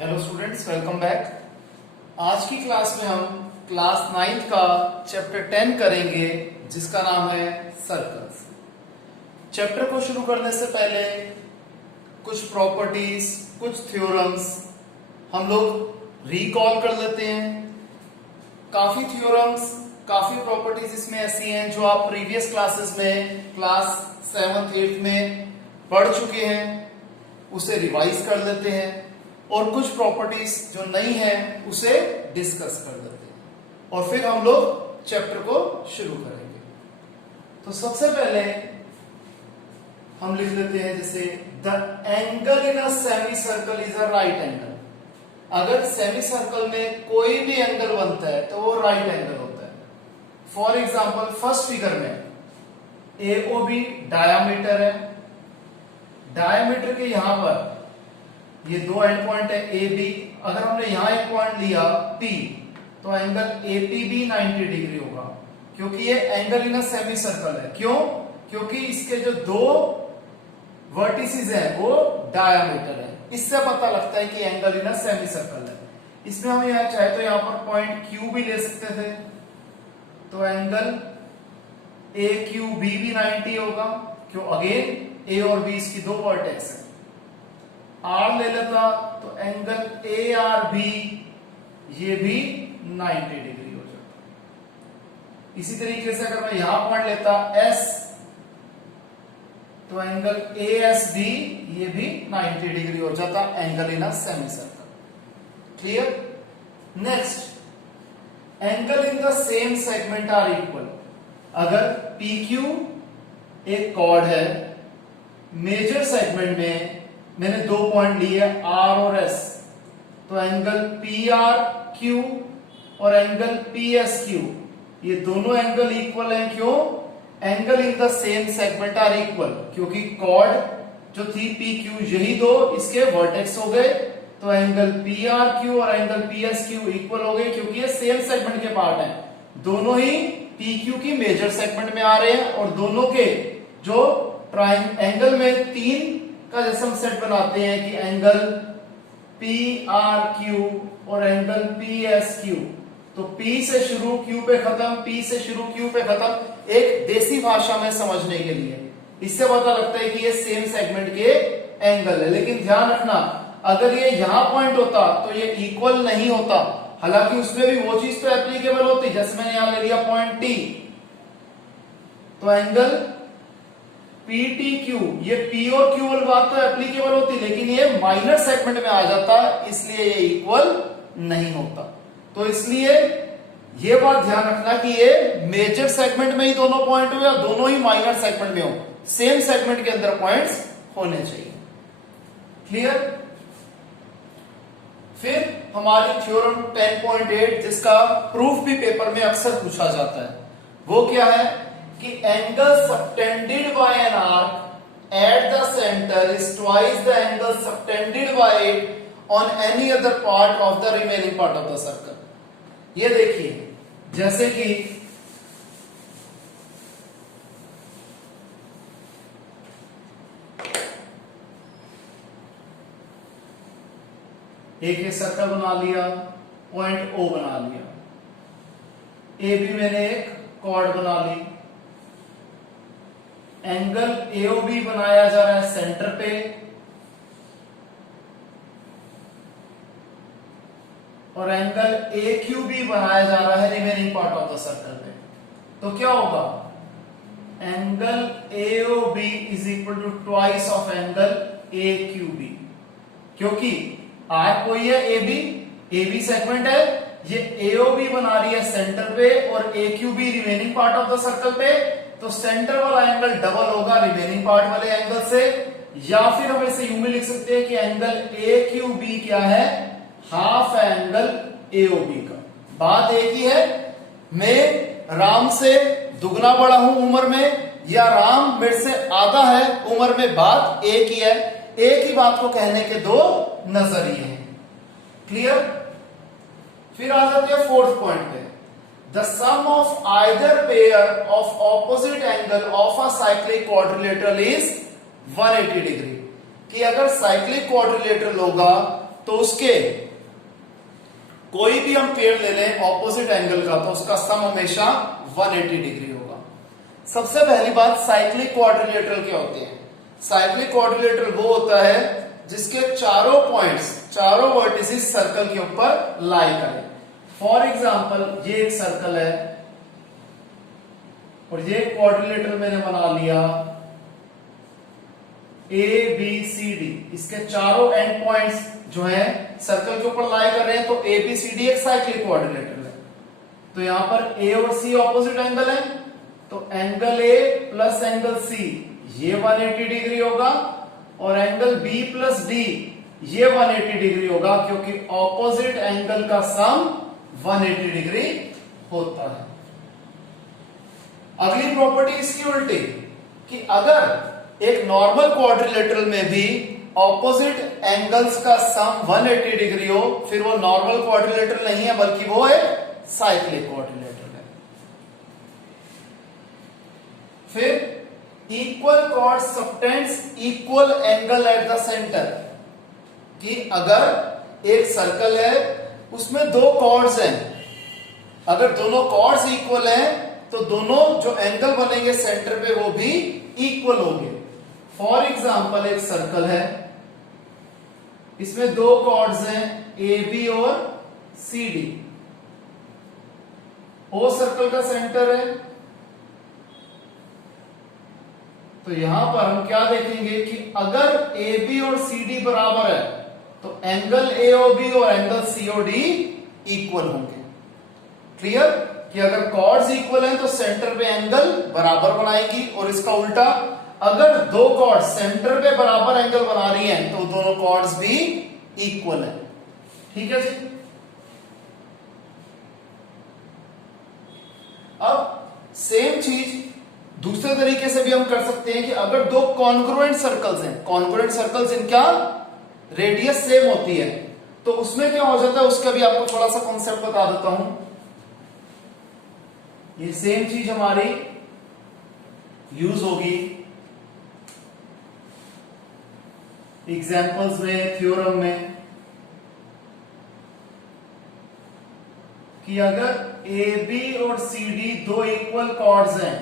Hello students, welcome back. आज की class में हम क्लास 9th का चैप्टर 10 करेंगे जिसका नाम है सर्कल्स। चैप्टर को शुरू करने से पहले कुछ प्रॉपर्टीज, कुछ थ्योरम्स हम लोग रिकॉल कर लेते हैं। काफी थ्योरम्स, काफी प्रॉपर्टीज इसमें ऐसी हैं जो आप प्रीवियस क्लासेस में क्लास 7th 8th में पढ़ चुके हैं, उसे रिवाइज कर लेते हैं। और कुछ प्रॉपर्टीज जो नई है उसे डिस्कस कर लेते हैं और फिर हम लोग चैप्टर को शुरू करेंगे। तो सबसे पहले हम लिख लेते हैं जैसे the angle in a semi circle is a right angle. अगर सेमी सर्कल में कोई भी एंगल बनता है तो वो राइट एंगल होता है। फॉर एग्जाम्पल फर्स्ट फिगर में एओबी डायामीटर है। डायामीटर के यहां पर ये दो एंड पॉइंट है ए बी। अगर हमने यहां एक पॉइंट लिया P तो एंगल एपीबी 90 डिग्री होगा, क्योंकि ये angle in a semi circle है। क्यों? क्योंकि इसके जो दो वर्टिसेस हैं वो डायामीटर है। इससे पता लगता है कि angle in a semi circle है। इसमें हम यहां चाहे तो यहां पर पॉइंट Q भी ले सकते थे, तो एंगल ए क्यू बी भी 90 होगा। क्यों? अगेन ए और बी इसकी दो वर्टेक्स है। आर ले लेता तो एंगल ए आर बी ये भी 90 डिग्री हो जाता। इसी तरीके से अगर मैं यहां पॉइंट लेता एस तो एंगल ए एस बी ये भी 90 डिग्री हो जाता, angle in a semicircle. Clear? Next, angle in the same segment are equal. अगर पी क्यू एक कॉर्ड है, मेजर सेगमेंट में मैंने दो पॉइंट लिए आर और एस, तो एंगल पी आर क्यू और एंगल पी एस क्यू ये दोनों एंगल इक्वल हैं। क्यों? Angle in the same segment are equal, क्योंकि कॉर्ड जो थी पी क्यू यही दो इसके वर्टेक्स हो गए, तो एंगल पी आर क्यू और angle P S Q equal हो गए, क्योंकि ये सेम सेगमेंट के पार्ट हैं। दोनों ही पी क्यू की मेजर सेगमेंट में आ रहे हैं और दोनों के जो एंगल में तीन का जैसे हम सेट बनाते हैं कि एंगल पी आर क्यू और एंगल पी एस क्यू, तो P से शुरू Q पे खत्म, P से शुरू Q पे खत्म, एक देसी भाषा में समझने के लिए। इससे पता लगता है कि ये सेम सेगमेंट के एंगल है। लेकिन ध्यान रखना, अगर ये यहां पॉइंट होता तो ये इक्वल नहीं होता। हालांकि उसमें भी वो चीज तो एप्लीकेबल होती, जैसे मैंने यहां ले लिया पॉइंट T, तो एंगल PTQ ये P और Q वाली बात तो एप्लीकेबल होती, लेकिन ये माइनर सेगमेंट में आ जाता, इसलिए ये इक्वल नहीं होता। तो इसलिए ये बात ध्यान रखना कि ये मेजर सेगमेंट में ही दोनों पॉइंट हो या दोनों ही माइनर सेगमेंट में हो, सेम सेगमेंट के अंदर पॉइंट्स होने चाहिए। क्लियर? फिर हमारी थ्योरम 10.8 जिसका प्रूफ भी पेपर में अक्सर पूछा जाता है, वो क्या है कि angle subtended bye an arc eight the centre is twice the angle subtended bye it on any other part of the remaining part of the circle. ये देखिए, जैसे कि एक सर्कल बना लिया, पॉइंट O बना लिया, ए बी मैंने एक कॉर्ड बना ली, एंगल AOB बनाया जा रहा है सेंटर पे, और एंगल AQB बनाया जा रहा है remaining part of the circle पे। तो क्या होगा? Angle AOB is equal to twice of angle AQB, क्योंकि आर कोई है AB सेगमेंट है, ये AOB बना रही है सेंटर पे और AQB remaining part of the circle पे, तो सेंटर वाला एंगल डबल होगा रिमेनिंग पार्ट वाले एंगल से। या फिर हम इसे यूं भी लिख सकते हैं कि एंगल AQB क्या है? हाफ एंगल AOB का। बात एक ही है, मैं राम से दुगना बड़ा हूं उम्र में, या राम मेरे से आधा है उम्र में, बात एक ही है। एक ही बात को कहने के दो नजरिए हैं। क्लियर? फिर आ जाते हैं फोर्थ पॉइंट पे। The sum of either pair of opposite angle of a cyclic quadrilateral is 180 degree. कि अगर साइक्लिक क्वाड्रिलेटरल होगा तो उसके कोई भी हम पेड़ ले लें ऑपोजिट एंगल का, तो उसका सम हमेशा 180 डिग्री होगा। सबसे पहली बात, साइक्लिक क्वाड्रिलेटरल क्या होते हैं? साइक्लिक क्वाड्रिलेटरल वो होता है जिसके चारों पॉइंट्स, चारों वर्टिसेस सर्कल के ऊपर लाई करें। फॉर एग्जांपल ये एक सर्कल है और ये क्वाड्रिलेटरल मैंने बना लिया ए बी सी डी, इसके चारों एंड पॉइंट्स जो है सर्कल के ऊपर लाई कर रहे हैं, तो ए बी सी डी एक साइक्लिक क्वाड्रिलेटरल है। तो यहां पर ए और सी ऑपोजिट एंगल है, तो angle A plus angle C ये 180 डिग्री होगा, और एंगल बी प्लस डी ये 180 डिग्री होगा, क्योंकि ऑपोजिट एंगल का सम 180 डिग्री होता है। अगली प्रॉपर्टी इसकी उल्टी, कि अगर एक नॉर्मल क्वाड्रिलेटरल में भी ऑपोजिट एंगल्स का सम 180 डिग्री हो, फिर वो नॉर्मल क्वाड्रिलेटरल नहीं है बल्कि वो एक साइक्लिक क्वाड्रिलेटरल है। फिर equal cord subtends equal angle at the centre, कि अगर एक सर्कल है उसमें दो कॉर्ड्स हैं, अगर दोनों कॉर्ड्स इक्वल हैं तो दोनों जो एंगल बनेंगे सेंटर पे वो भी इक्वल होंगे। फॉर एग्जाम्पल एक सर्कल है, इसमें दो कॉर्ड्स हैं ए बी और सी डी, ओ सर्कल का सेंटर है। तो यहां पर हम क्या देखेंगे कि अगर ए बी और सी डी बराबर है तो एंगल ए ओ बी और angle C O D equal होंगे। क्लियर? कि अगर कॉर्ड्स इक्वल हैं तो सेंटर पे एंगल बराबर बनाएगी, और इसका उल्टा, अगर दो कॉर्ड्स सेंटर पे बराबर एंगल बना रही हैं तो दोनों कॉर्ड्स भी इक्वल हैं। ठीक है जी। अब सेम चीज दूसरे तरीके से भी हम कर सकते हैं कि अगर दो कॉन्ग्रुएंट सर्कल्स हैं, कॉन्ग्रुएंट सर्कल्स इनका रेडियस सेम होती है, तो उसमें क्या हो जाता है उसका भी आपको थोड़ा सा कॉन्सेप्ट बता देता हूं। ये सेम चीज हमारी यूज होगी एग्जाम्पल्स में, थ्योरम में, कि अगर ए बी और सी डी दो इक्वल कॉर्ड्स हैं,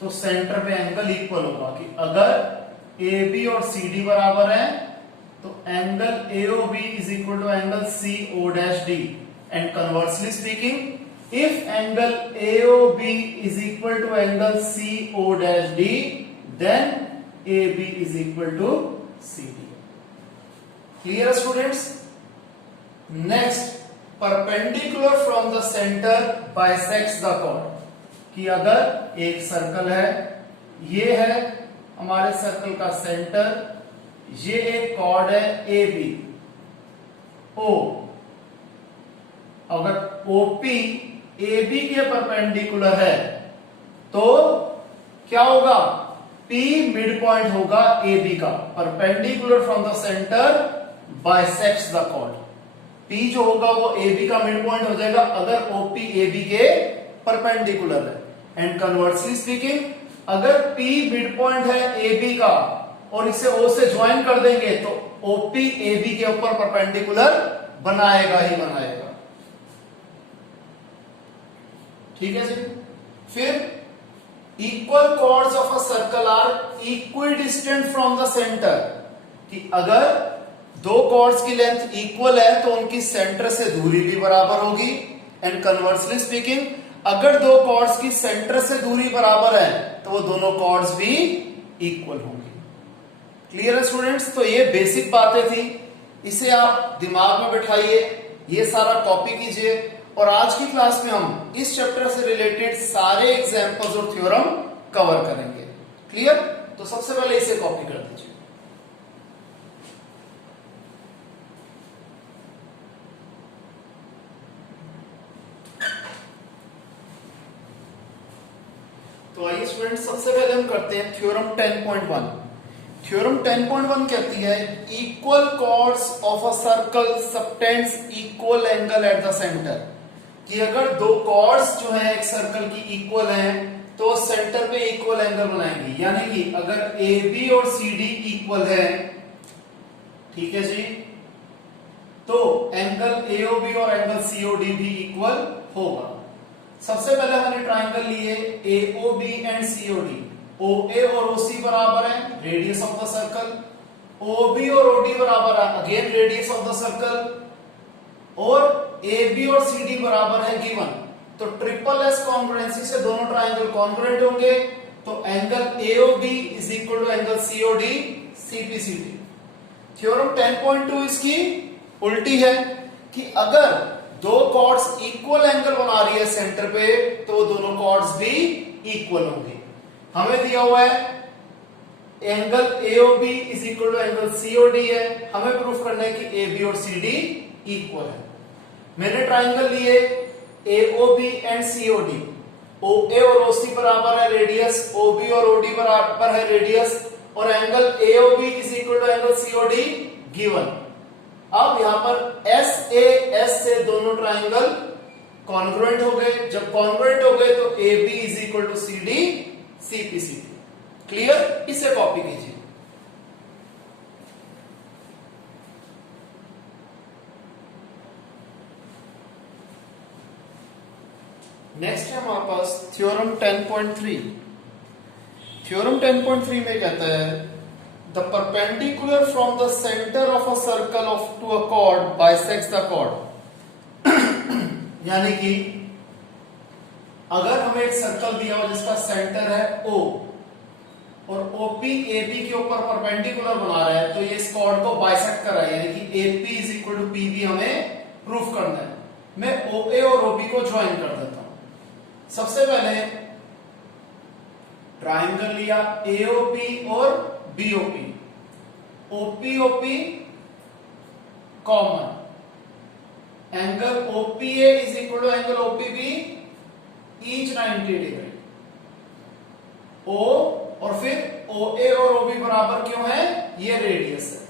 तो सेंटर पे एंगल इक्वल होगा। कि अगर ए बी और सी डी बराबर है तो angle A O B is equal to angle C O dash D, and conversely speaking if angle A O B is equal to angle C O dash D then A B is equal to C D. Clear students? Next, perpendicular from the centre bisects the chord, कि अगर एक circle है, ये है हमारे circle का centre, ये एक कॉर्ड है ए बी ओ, अगर ओपी ए बी के परपेंडिकुलर है तो क्या होगा? P मिड पॉइंट होगा ए बी का, perpendicular from the centre bisects the chord. P जो होगा वो ए बी का मिड पॉइंट हो जाएगा अगर ओपी ए बी के परपेंडिकुलर है। एंड कन्वर्सली स्पीकिंग, अगर P मिड पॉइंट है ए बी का और इसे O से ज्वाइन कर देंगे तो OP AB के ऊपर परपेंडिकुलर बनाएगा ही बनाएगा। ठीक है जी। फिर equal chords of a circle are equidistant from the centre, कि अगर दो कॉर्ड्स की लेंथ इक्वल है तो उनकी सेंटर से दूरी भी बराबर होगी। एंड कन्वर्सली स्पीकिंग, अगर दो कॉर्ड्स की सेंटर से दूरी बराबर है तो वो दोनों कॉर्ड्स भी इक्वल होंगे। क्लियर है स्टूडेंट्स? तो ये बेसिक बातें थी, इसे आप दिमाग में बैठाइए, ये सारा कॉपी कीजिए, और आज की क्लास में हम इस चैप्टर से रिलेटेड सारे एग्जांपल्स और थ्योरम कवर करेंगे। क्लियर? तो सबसे पहले इसे कॉपी कर दीजिए। तो आइए स्टूडेंट, सबसे पहले हम करते हैं थ्योरम 10.1। थ्योरम 10.1 कहती है equal chords of a circle subtends equal angle at the centre, कि अगर दो कॉर्ड्स जो है एक सर्कल की इक्वल हैं तो सेंटर पे इक्वल एंगल बनाएंगे, यानी कि अगर ए बी और सी डी इक्वल है, ठीक है जी, तो एंगल एओबी और एंगल सीओडी भी इक्वल होगा। सबसे पहले हमने ट्राइंगल लिए एओबी एंड सीओडी, ओए और ओसी बराबर है, रेडियस ऑफ द सर्कल, ओबी और ओडी बराबर है, again radius of the circle, और एबी और सीडी बराबर है गिवन। तो ट्रिपल एस कॉन्ग्रुएंसी से दोनों ट्राइंगल कॉन्ग्रुएंट होंगे, तो angle AOB is equal to angle COD CPCT. Theorem 10.2 इसकी उल्टी है कि अगर दो कॉर्ड्स इक्वल एंगल बना रही है सेंटर पे, तो दोनों कॉर्ड्स भी इक्वल होंगे। हमें दिया हुआ है angle AOB is equal to angle COD है, हमें प्रूफ करना है कि एबी और सीडी इक्वल है। मैंने ट्राइंगल लिए एओबी एंड सीओडी, ओए और ओसी बराबर है रेडियस, ओबी और ओडी बराबर है रेडियस, और angle AOB is equal to angle COD given. अब यहां पर एस ए एस से दोनों ट्राइंगल कॉन्ग्रुएंट हो गए, जब कॉन्ग्रुएंट हो गए तो A B is equal to C D CPCT. Clear? इसे कॉपी कीजिए। नेक्स्ट है हमारे पास थ्योरम 10.3। थ्योरम 10.3 में कहता है the perpendicular from the centre of a circle of to a chord bisects the chord. यानी कि अगर हमें एक सर्कल दिया हो जिसका सेंटर है O और OP AB के ऊपर परपेंडिकुलर बना रहा है, तो ये इस कॉर्ड को बाइसेक्ट कर रहा है, यानी कि AP is equal to PB हमें प्रूफ करना है। मैं OA और OB को ज्वाइन कर देता हूं। सबसे पहले ट्राइंगल लिया AOP और BOP, OPOP common, angle OPA is equal to angle OPB each 90 degree. O और फिर OA और OB बराबर क्यों है? ये रेडियस है।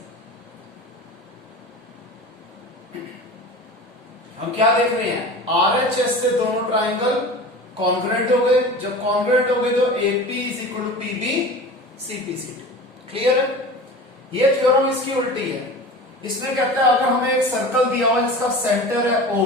हम क्या देख रहे हैं? RHS से दोनों ट्राइंगल कॉन्ग्रुएंट हो गए, जब कॉन्ग्रुएंट हो गए तो AP is equal to PB CPCD। Clear है? ये थ्योरम इसकी उल्टी है। इसमें कहता है अगर हमें एक सर्कल दिया हुआ जिसका सेंटर है O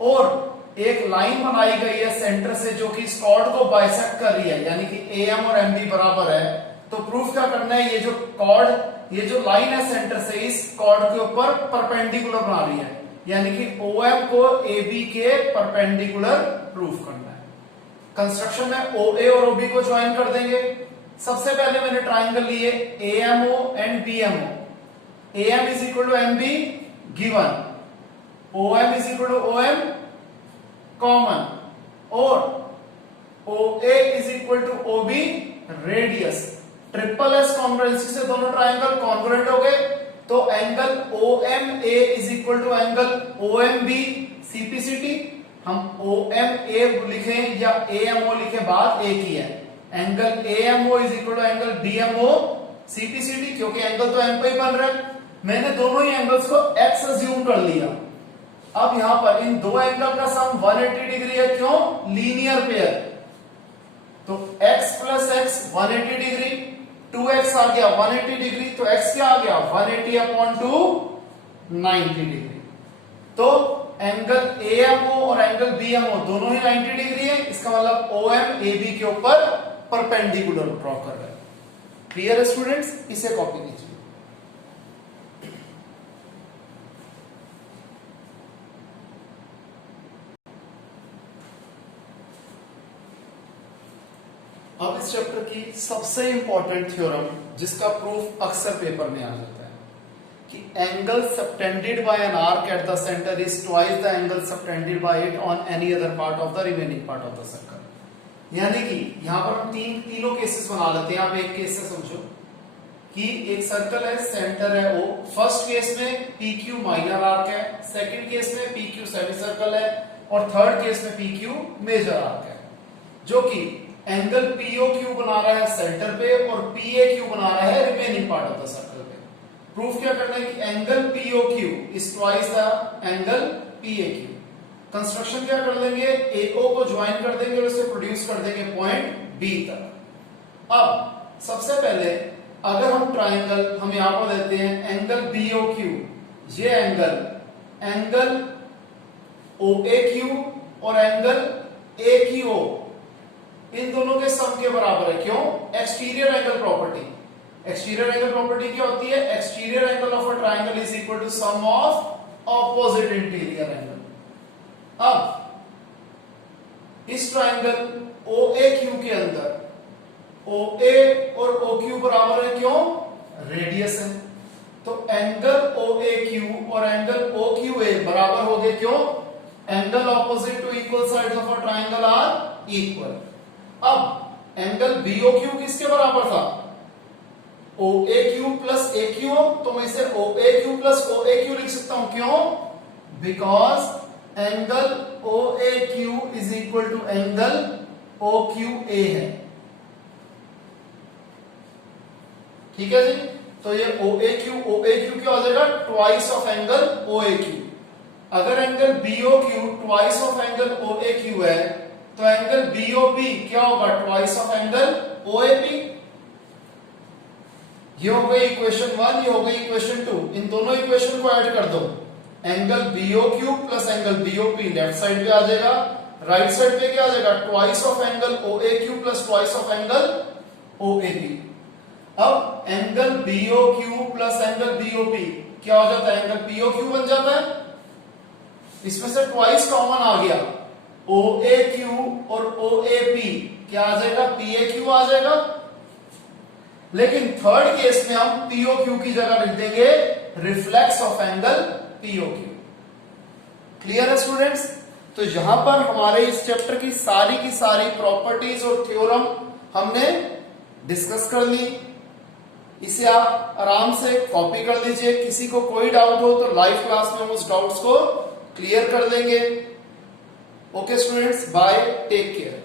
और एक लाइन बनाई गई है सेंटर से जो कि इस कॉर्ड को बाइसेक्ट कर रही है, यानी कि AM और MD बराबर है, तो प्रूफ क्या करना है? ये जो कॉर्ड, ये जो लाइन है सेंटर से इस कॉर्ड के ऊपर परपेंडिकुलर बना रही है, यानी कि OM को AB के परपेंडिकुलर प्रूफ करना है। कंस्ट्रक्शन में OA और OB को ज्वाइन कर देंगे। सबसे पहले मैंने ट्राइंगल लिए AMO and BMO, AM is equal to MB given, OM is equal to OM common, और OA is equal to OB radius. Triple S congruency से दोनों ट्राइंगल कॉन्ग्रुएंट हो गए, तो angle OMA is equal to angle OMB CPCD। हम OMA लिखें या AMO लिखें, बात एक ही है। Angle AMO is equal to angle BMO CPCD, क्योंकि एंगल तो M पे ही बन रहा है। मैंने दोनों ही एंगल्स को X अज्यूम कर लिया। अब यहां पर इन दो एंगल का सम 180 डिग्री है, क्यों? Linear pair. तो x plus x 180 degree, 2x आ गया 180 डिग्री, तो x क्या आ गया? 180 अपॉन 2 90 डिग्री। तो एंगल AMO और एंगल BMO दोनों ही 90 डिग्री है, इसका मतलब OM AB के ऊपर परपेंडिकुलर ड्रॉ कर रहा है। क्लियर है स्टूडेंट्स? इसे कॉपी कीजिए। अब इस चैप्टर की सबसे इंपॉर्टेंट थ्योरम जिसका प्रूफ अक्सर पेपर में आ जाता है कि angle subtended bye an arc eight the centre is twice the angle subtended bye it on any other part of the remaining part of the circle. यानी कि यहां पर हम तीनों केसेस बना लेते हैं। आप एक केस से समझो कि एक सर्कल है, सेंटर है O। फर्स्ट केस में PQ माइनर आर्क है, सेकंड केस में PQ सेमी सर्कल है, और थर्ड केस में PQ मेजर आर्क है, जो कि एंगल POQ बना रहा है सेंटर पे और PAQ बना रहा है remaining part of the circle पे। प्रूफ क्या करना है कि angle POQ is twice the angle PAQ। Construction क्या कर देंगे, AO को ज्वाइन कर देंगे और उसे प्रोड्यूस कर देंगे पॉइंट B तक। अब सबसे पहले अगर हम ट्राइंगल, हम यहां पर देते हैं एंगल BOQ, ये एंगल OAQ और एंगल AQO, इन दोनों के सम के बराबर है। क्यों? Exterior angle property. Exterior angle property क्या होती है? Exterior angle of a triangle is equal to sum of opposite interior angle. अब इस ट्राइंगल OAQ के अंदर OA और OQ बराबर है, क्यों? रेडियस है। तो एंगल OAQ और एंगल OQA बराबर हो गए, क्यों? Angle opposite to equal sides of a triangle are equal. अब एंगल BOQ किसके बराबर था? OAQ प्लस AQO, तो मैं इसे OAQ प्लस OAQ लिख सकता हूं। क्यों? Because angle OAQ is equal to angle OQA है। ठीक है जी। तो ये OAQ क्या हो जाएगा? Twice of angle OAQ। अगर angle BOQ twice of angle OAQ है तो एंगल BOP क्या होगा? Twice of angle OAP। ये हो गई इक्वेशन 1, ये हो गई इक्वेशन 2। इन दोनों इक्वेशन को ऐड कर दो। Angle BOQ plus angle BOP left side पे आ जाएगा, राइट साइड पे क्या आ जाएगा? Twice of angle OAQ plus twice of angle OAP। अब angle BOQ plus angle BOP क्या हो जाता है? एंगल POQ बन जाता है। इसमें से ट्वाइस कॉमन आ गया, OAQ और OAP क्या आ जाएगा? PAQ आ जाएगा। लेकिन थर्ड केस में हम POQ की जगह लिख देंगे reflex of angle POQ। Clear है स्टूडेंट्स? तो यहां पर हमारे इस चैप्टर की सारी प्रॉपर्टीज और थ्योरम हमने डिस्कस कर ली। इसे आप आराम से कॉपी कर लीजिए। किसी को कोई डाउट हो तो लाइव क्लास में हम उस डाउट्स को क्लियर कर देंगे। Okay students, bye, take care.